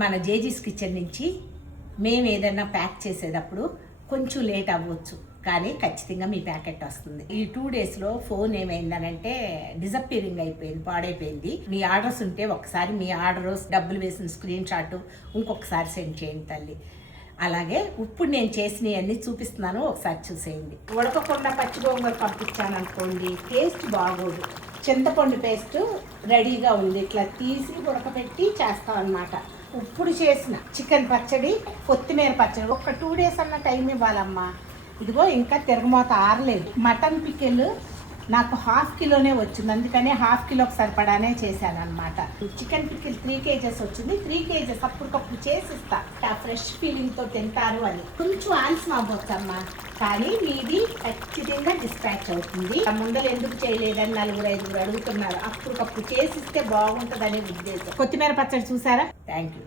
మన జేజీస్ కిచెన్ నుంచి మేము ఏదైనా ప్యాక్ చేసేటప్పుడు కొంచెం లేట్ అవ్వచ్చు, కానీ ఖచ్చితంగా మీ ప్యాకెట్ వస్తుంది. ఈ 2 డేస్లో ఫోన్ ఏమైందనంటే డిసప్పీరింగ్ అయిపోయింది, పాడైపోయింది. మీ ఆర్డర్స్ ఉంటే ఒకసారి మీ ఆర్డర్ డబ్బులు వేసిన స్క్రీన్ షాట్ ఇంకొకసారి సెండ్ చేయండి తల్లి. అలాగే ఇప్పుడు నేను చేసినవన్నీ చూపిస్తున్నాను, ఒకసారి చూసేయండి. ఉడకకుండా పచ్చి గోంగూర పంపించాను అనుకోండి, టేస్ట్ బాగోదు. చింతపండు పేస్ట్ రెడీగా ఉంది, ఇట్లా తీసి ఉడకబెట్టి చేస్తాం అన్నమాట. ఇప్పుడు చేసిన చికెన్ పచ్చడి, కొత్తిమీర పచ్చడి, ఒక 2 డేస్ అన్న టైం ఇవ్వాలమ్మా. ఇదిగో ఇంకా తిరగమోత ఆరలేదు. మటన్ పికెల్ నాకు 1/2 కిలోనే వచ్చింది, అందుకనే 1/2 కిలోకి సరిపడానే చేశాను అనమాట. చికెన్ పికిల్ 3 కేజెస్ వచ్చింది. 3 కేజెస్ అప్పటికప్పుడు చేసిస్తా, ఫ్రెష్ ఫీలింగ్తో తింటారు అని. కొంచెం ఆలస్యం అవ్వచ్చమ్మా, కానీ మీది ఖచ్చితంగా డిస్పాచ్ అవుతుంది. ముందర ఎందుకు చేయలేదని 4-5 అడుగుతున్నారు. అప్పటికప్పుడు చేసిస్తే బాగుంటుందనే ఉద్దేశం. కొత్తిమీర పచ్చడి చూసారా? Thank you.